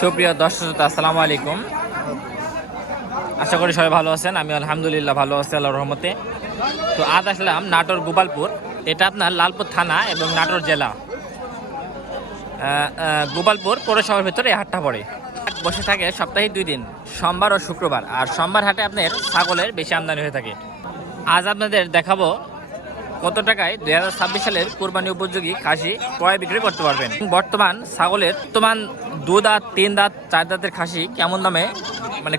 সুপ্রিয় দর্শক, আসসালামু আলাইকুম। আশা করি সবাই ভালো আছেন। আমি আলহামদুলিল্লাহ ভালো আছি আল্লাহর রহমতে। তো আজ আসলাম নাটোর গোপালপুর। এটা আপনার লালপুর থানা এবং নাটোর জেলা। গোপালপুর পৌরসভার ভিতরে এই হাটটা পড়ে। বসে থাকে সপ্তাহে 2 দিন, সোমবার ও শুক্রবার। আর সোমবার হাটে আপনার ছাগলের বেশি আমদানি হয়ে থাকে। আজ আপনাদের দেখাবো কত টাকায় 2026 সালের কোরবানি উপযোগী খাসি ক্রয় বিক্রি করতে পারবেন। বর্তমান ছাগলের 2 দাঁত, 3 দাঁত, 4 দাঁতের খাসি কেমন দামে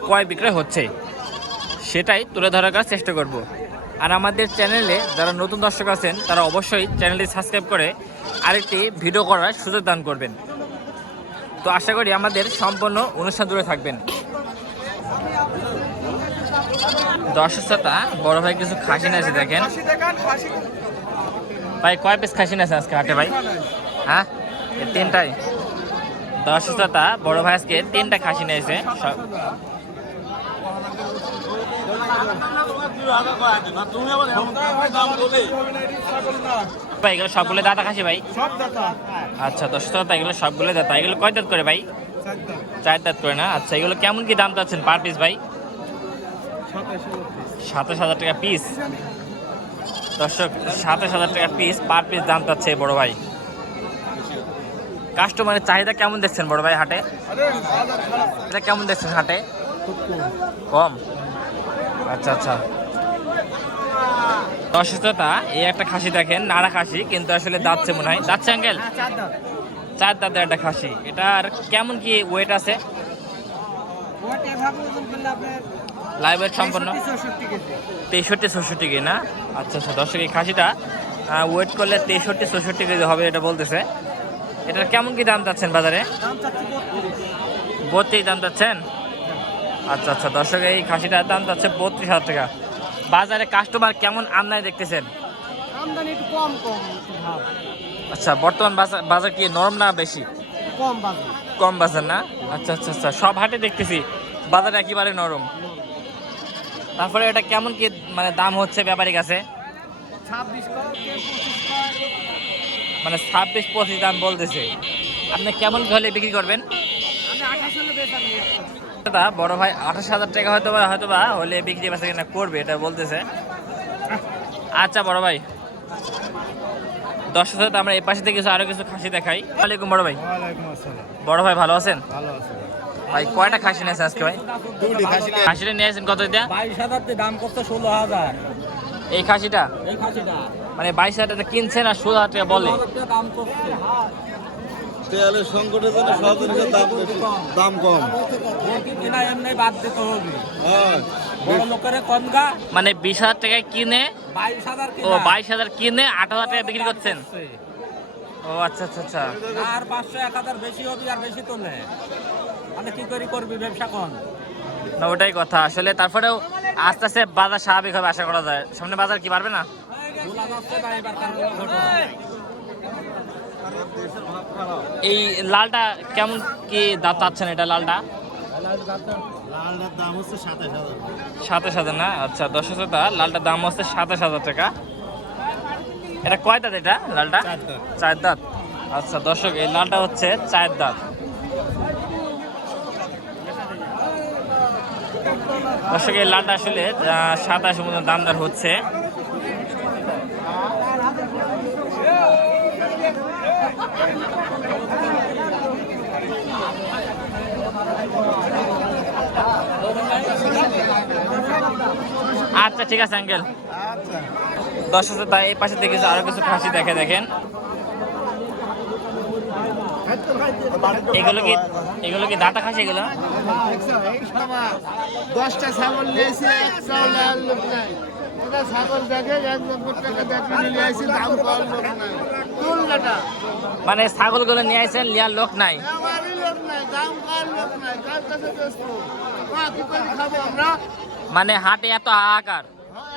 ক্রয় বিক্রয় হচ্ছে সেটাই তুলে ধরার চেষ্টা করব। আর আমাদের চ্যানেলে যারা নতুন দর্শক আছেন তারা অবশ্যই চ্যানেলটি সাবস্ক্রাইব করে আরেকটি ভিডিও করার সুযোগ দান করবেন। তো আশা করি আমাদের সম্পূর্ণ অনুষ্ঠান জুড়ে থাকবেন। দর্শকতা বড় ভাই কিছু খাসি নিয়েছে, দেখেন ভাই। কয় পিস খাসি নিয়েছে আজকে হাটে ভাই? হ্যাঁ, এই 3টাই। দর্শকতা বড় ভাই আজকে 3টা খাসি নিয়েছে। ভাই এগুলো সবগুলো দাঁতা খাসি ভাই? আচ্ছা, দর্শকতা এগুলো সবগুলো দাঁতা। এগুলো কয় দাঁত করে ভাই? 4 দাঁত করে না? আচ্ছা, এগুলো কেমন কি দাম চাচ্ছেন পার পিস ভাই? 27,000 টাকা পিস। দর্শক, 27,000 টাকা পিস পার পিস দাম চাচ্ছে বড় ভাই। কাস্টমারের চাহিদা কেমন দেখছেন বড় ভাই হাটে? এটা কেমন দেখছেন হাটে? কম। আচ্ছা আচ্ছা। দর্শকতা এই একটা খাসি দেখেন, নাড়া খাসি, কিন্তু আসলে দাঁতছে মনে হয়। দাঁতছে আঙ্কেল? 4 দাঁতের একটা খাসি। এটার কেমন কি ওয়েট আছে? লাইভ ওয়েট সম্পন্ন 63-64 কেজি না? আচ্ছা আচ্ছা। দর্শক, এই খাসিটা ওয়েট করলে 63-64 কেজি হবে এটা বলতেছে। এটার কেমন কি দাম চাচ্ছেন বাজারে? 32 দাম চাচ্ছেন? আচ্ছা আচ্ছা। দর্শক, এই খাসিটার দাম চাচ্ছে 32,000 টাকা। বাজারে কাস্টমার কেমন আমদানি দেখতেছেন? আমদানি একটু কম। আচ্ছা, বর্তমান বাজার কি নরম না বেশি? কম বাজার না? আচ্ছা আচ্ছা আচ্ছা। সব হাটে দেখতেছি বাজার একেবারে নরম। তারপরে এটা কেমন কি দাম হচ্ছে ব্যাপারীর কাছে? 26-25 দাম বলতেছে। আপনি কেমন হলে বিক্রি করবেন? বড় ভাই 28,000 টাকা হয়তো বা হলে বিক্রি বেচা কিনা করবে এটা বলতেছে। আচ্ছা বড় ভাই, দর্শক আমরা এই পাশে থেকে আরো কিছু খাসি দেখাই। ওয়ালাইকুম বড় ভাই। বড় ভাই ভালো আছেন? ভাই কয়টা খাসি নিয়েছে আজকে ভাই? খাসিটা নিয়েছেন কত দিয়া? 22,000 দাম করতে 16,000। এই খাসিটা 22,000 টাকা কিনছেন আর 16,000 টাকা বলে? দাম করছে তেলের সংকটের জন্য সহজের দাম কম। এমনি বাদ দিতে হবে। হ্যাঁ, বড় লোকের কম গা। 20,000 টাকায় কিনে 22,000 ও 22,000 কিনে 8,000 টাকা বিক্রি করছেন? ও আচ্ছা আচ্ছা আচ্ছা। আর 500-1,000 বেশি হবে আর বেশি তোলে। কি করবি ব্যবসা কম না, ওটাই কথা আসলে। তারপরেও আস্তে আস্তে বাজার স্বাভাবিক হবে আশা করা যায়। সামনে বাজার কি পারবে না? এই লালটা কেমন কি দাম চাচ্ছেন? এটা লালটার দাম হচ্ছে 27,000। 27,000 না? আচ্ছা, দর্শকতা লালটার দাম হচ্ছে 27,000 টাকা। এটা কয় দাঁত এটা লালটা? 4 দাঁত। আচ্ছা দর্শক, এই লালটা হচ্ছে 4 দাঁত। দর্শক, এই লালটা আসলে 27 মতো দামদার হচ্ছে। আচ্ছা ঠিক আছে আঙ্কেল। দর্শক, তাই এই পাশে থেকে আরো কিছু খাসি দেখেন। এগুলো কি দাঁতা খাসি? এগুলো 10টা ছাগল নিয়েছি, একটাও লাল লোক নাই। এটা ছাগল দেখে 1 লক্ষ টাকা দেখে নিয়ে আসি, দাম কম লোক নাই। ছাগলগুলো নিয়ে আসেন, লিয়ার লোক নাই? আমারই লোক নাই, দাম কার লোক নাই, কার কাছে বেচবো? কি করে খাবো আমরা? হাটে এত হাহাকার।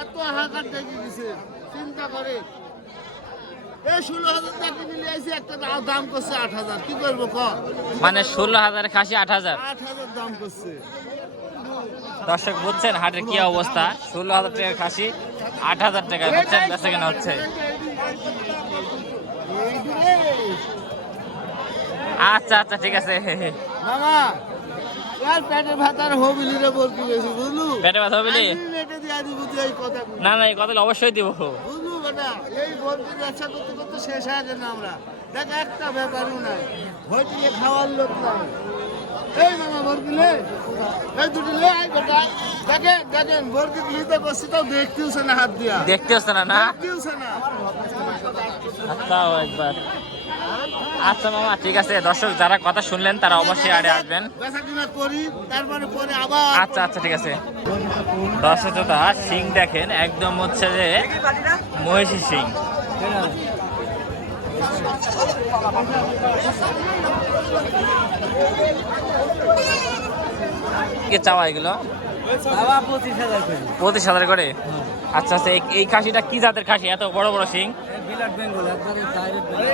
এত হাহাকার দেখে গেছে, চিন্তা করে। এই 16,000 টাকা নিয়ে আসি, একটা দাম করছে 8,000। কি করবো ক? 16,000 খাসি 8,000 দাম করছে। দর্শক বুঝছেন হাটের কি অবস্থা? 16,000 টাকার খাসি 8,000 টাকা বুঝছেন বেচা কেনা হচ্ছে। আচ্ছা আচ্ছা ঠিক আছে। মামা আর পেটের ভাতার হবিলিরে বলতে গেছি বুঝলু পেটে ব্যথা হবিলি? নেটে দিয়ে দিব তুই এই কথা না না, এই কথা অবশ্যই দিব। বুঝলু বেটা এই বলতে ব্যবসা করতে করতে শেষ হয়ে গেল আমরা দেখ একটা ব্যাপারও নাই হইটিয়ে খাওয়ার লোক নাই। এই মামা বরকিলে এই দুটি লে আই বেটা দেখেন দেখেন বরকি নিতে বসছি তাও দেখতেওছে না হাত দিয়া দেখতে হচ্ছে না না? দেখতেওছে না। তাও একবার। আচ্ছা মামা ঠিক আছে, দর্শক যারা কথা শুনলেন তারা অবশ্যই আড়ে আসবেন। বেচা কিনা করি তারপরে পরে আবার আচ্ছা আচ্ছা ঠিক আছে। দর্শক শ্রোতা, শিং দেখেন একদম হচ্ছে যে মহিষী শিং। কি চাওয়া এগুলো? 25,000 করে। আচ্ছা আচ্ছা, এই খাসিটা কি জাতের খাসি, এত বড় বড় শিং?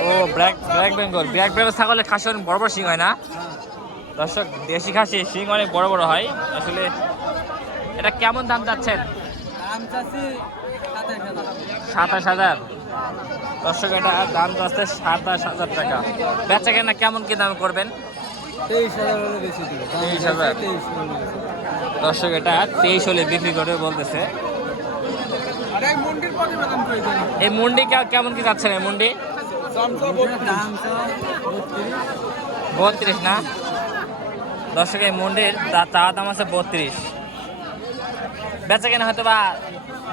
ও ব্ল্যাক বেঙ্গল। ব্ল্যাক বেঙ্গল ছাগলের খাসি অনেক বড় বড় শিং হয় না দর্শক? দেশি খাসি শিং অনেক বড় বড় হয় আসলে। এটা কেমন দাম যাচ্ছেন? 27,000 দর্শক, এটা দাম যাচ্ছে 27,000 টাকা। বেচা কেনা কেমন কি দাম করবেন? 23,000 দর্শক, এটা 23 হলে বিক্রি করে বলতেছে। এই মুন্ডি কেমন কি যাচ্ছে? এই মুন্ডি 32 না দর্শক? এই মুন্ডির চা দাম আছে 32। বেচা কেনা হয়তো বা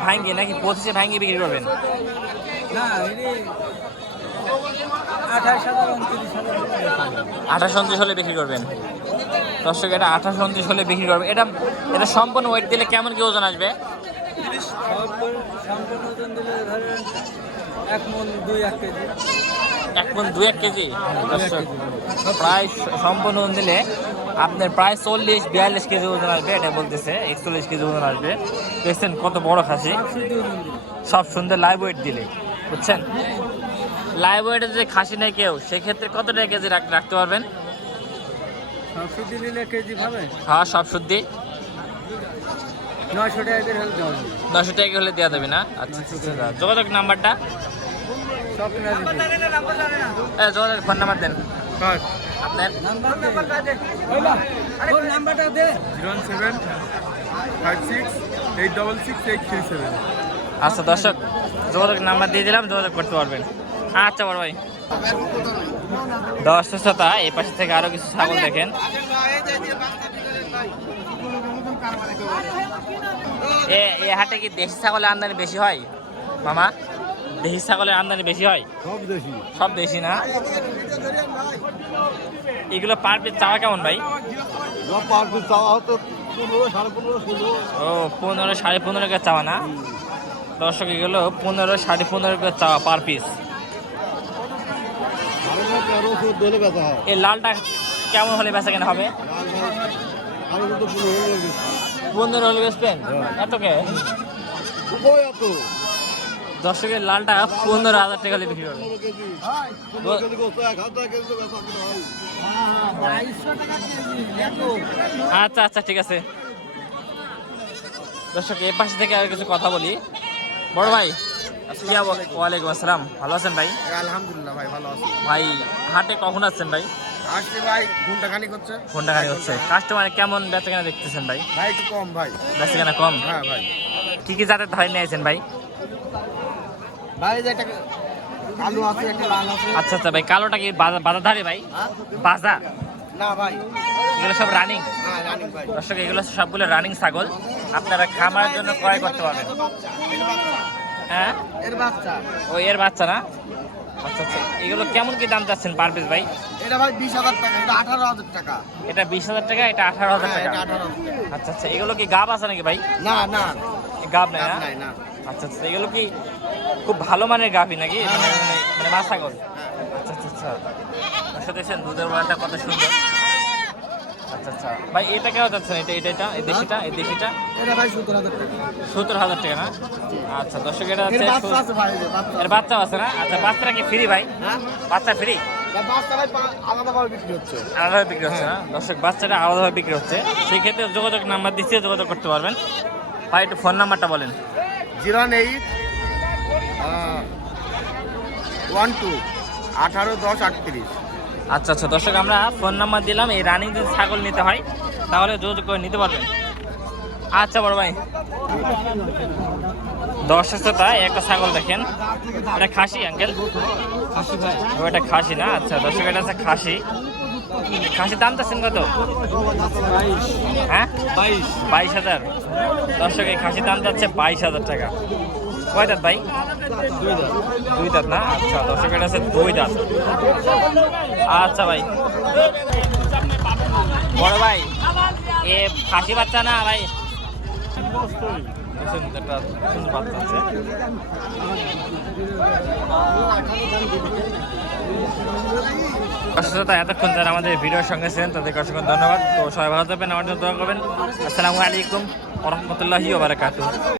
ভাঙ্গি নাকি 25-এ ভাঙ্গি বিক্রি করবেন? 28-29 হলে বিক্রি করবেন দর্শক। এটা 28-29 হলে বিক্রি করবেন। এটা সম্পূর্ণ ওয়েট দিলে কেমন কি ওজন আসবে? 1 মণ 2-1 কেজি। 1 মণ 2-1 কেজি দর্শক, প্রায় সম্পূর্ণ ওজন দিলে আপনার প্রায় 40-42 কেজি ওজন আসবে। এটা বলতেছে 41 কেজি ওজন আসবে। দেখছেন কত বড় খাসি, সব সুন্দর লাইভ ওয়েট দিলে, বুঝছেন? লাইভ ওয়েটে যদি খাসি নেই কেউ, সেক্ষেত্রে কত টাকা কেজি রাখতে পারবেন? হ্যাঁ, সব শুদ্ধি 900 টাকা করে হলে দেওয়া যাবে। 900 টাকা হলে দেওয়া যাবে না? আচ্ছা আচ্ছা। যোগাযোগ নাম্বারটা? যোগাযোগ ফোন নাম্বার দেন আপনার। নাম্বারটা দে। 07568668637। আচ্ছা দর্শক, যোগাযোগ নাম্বার দিয়ে দিলাম, যোগাযোগ করতে পারবেন। আচ্ছা বড় ভাই। দর্শক শ্রোতা, এই পাশে থেকে আরো কিছু ছাগল দেখেন। এ হাটে কি দেশি ছাগলের আমদানি বেশি হয় মামা? দেশি ছাগলের আমদানি বেশি হয়? সব দেশি না? এগুলো পার পিস চাওয়া কেমন ভাই? ও 15-15.5 করে চাওয়া না দর্শক? এগুলো 15-15.5 করে চাওয়া পার পিস। এই লালটা কেমন হলে বেচা কেনা হবে? 15 হলে বেচবেন? এত কে দর্শকের লালটা 15,000 টাকা হলে বিক্রি করবে। আচ্ছা আচ্ছা ঠিক আছে দর্শক, এই পাশে থেকে আর কিছু কথা বলি। বড় ভাই, ওয়ালাইকুম আসসালাম, ভালো আছেন ভাই? আলহামদুলিল্লাহ ভাই, ভালো আছি ভাই। হাটে কখন আসছেন ভাই? আসছি ভাই, ঘন্টাখানিক হচ্ছে। ঘন্টাখানি হচ্ছে। কাস্টমার কেমন বেচা কেনা দেখতেছেন ভাই? ভাই একটু কম ভাই। বেচা কেনা কম? হ্যাঁ ভাই। কি কি জাতের ধরে নিয়েছেন ভাই? ভাই যে একটা আলু আছে, একটা লাল আছে। আচ্ছা আচ্ছা ভাই, কালোটা কি বাজার ধারে ভাই? বাজা না ভাই, এগুলো সব রানিং হ্যাঁ রানিং ভাই। দর্শক, এগুলো সবগুলো রানিং ছাগল, আপনারা খামারের জন্য ক্রয় করতে পারবেন। হ্যাঁ, এর বাচ্চা। ও এর বাচ্চা না? আচ্ছা আচ্ছা, এগুলো কেমন কি দাম চাচ্ছেন পার পিস ভাই? এটা ভাই 20,000 টাকা, এটা 18,000 টাকা। এটা 20,000 টাকা, এটা 18,000 হ্যাঁ, টাকা। এটা 18,000 টাকা। আচ্ছা আচ্ছা, এগুলো কি গাব আছে নাকি ভাই? না না, গাব নাই না? নাই না। আচ্ছা আচ্ছা, এগুলো কি খুব ভালো মানের গাভী নাকি? মানে মা ছাগল? আচ্ছা আচ্ছা আচ্ছা। আচ্ছা, দেখছেন দুধের ওয়ালটা কত সুন্দর। আচ্ছা আচ্ছা ভাই, এটা কেমন যাচ্ছেন? এটা এই দেশিটা এটা ভাই 17,000 টাকা। 17,000 টাকা না? আচ্ছা দর্শক, এটা এর হচ্ছে বাচ্চা আছে ভাই, এর বাচ্চা। এর বাচ্চা আছে না? আচ্ছা, বাচ্চাটা কি ফ্রি ভাই? হ্যাঁ, বাচ্চা ফ্রি? এর বাচ্চা ভাই আলাদাভাবে বিক্রি হচ্ছে। আলাদাভাবে বিক্রি হচ্ছে না দর্শক? বাচ্চাটা আলাদাভাবে বিক্রি হচ্ছে। সেই ক্ষেত্রে যোগাযোগ নাম্বার দিচ্ছি, যোগাযোগ করতে পারবেন। ভাই একটু ফোন নাম্বারটা বলেন। 08 12 18 10 38। আচ্ছা আচ্ছা দর্শক, আমরা ফোন নাম্বার দিলাম, এই রানিং যদি ছাগল নিতে হয় তাহলে যোগাযোগ করে নিতে পারবেন। আচ্ছা বড় ভাই, দর্শক শ্রোতা একটা ছাগল দেখেন, এটা খাসি আঙ্কেল? খাসি ভাই, এটা খাসি না? আচ্ছা দর্শক, এটা আছে খাসি। খাসি দাম চাচ্ছেন কত? 22 হ্যাঁ 22 22,000। দর্শক এই খাসির দাম যাচ্ছে 22,000 টাকা। কয় দাঁত ভাই? 2 দাম। 2 দাঁত না? আচ্ছা দর্শক, এটা আছে 2 দাঁত। আচ্ছা ভাই, বড় ভাই এ খাসি বাচ্চা না ভাই? দেখুন, একটা বাচ্চা আছে। অসুস্থতা এতক্ষণ যারা আমাদের ভিডিওর সঙ্গে ছিলেন তাদেরকে অসংখ্য ধন্যবাদ। তো সবাই ভালো থাকবেন, আমার জন্য দোয়া করবেন। আসসালামু আলাইকুম ওয়া রাহমাতুল্লাহি ওয়া বারাকাতুহু।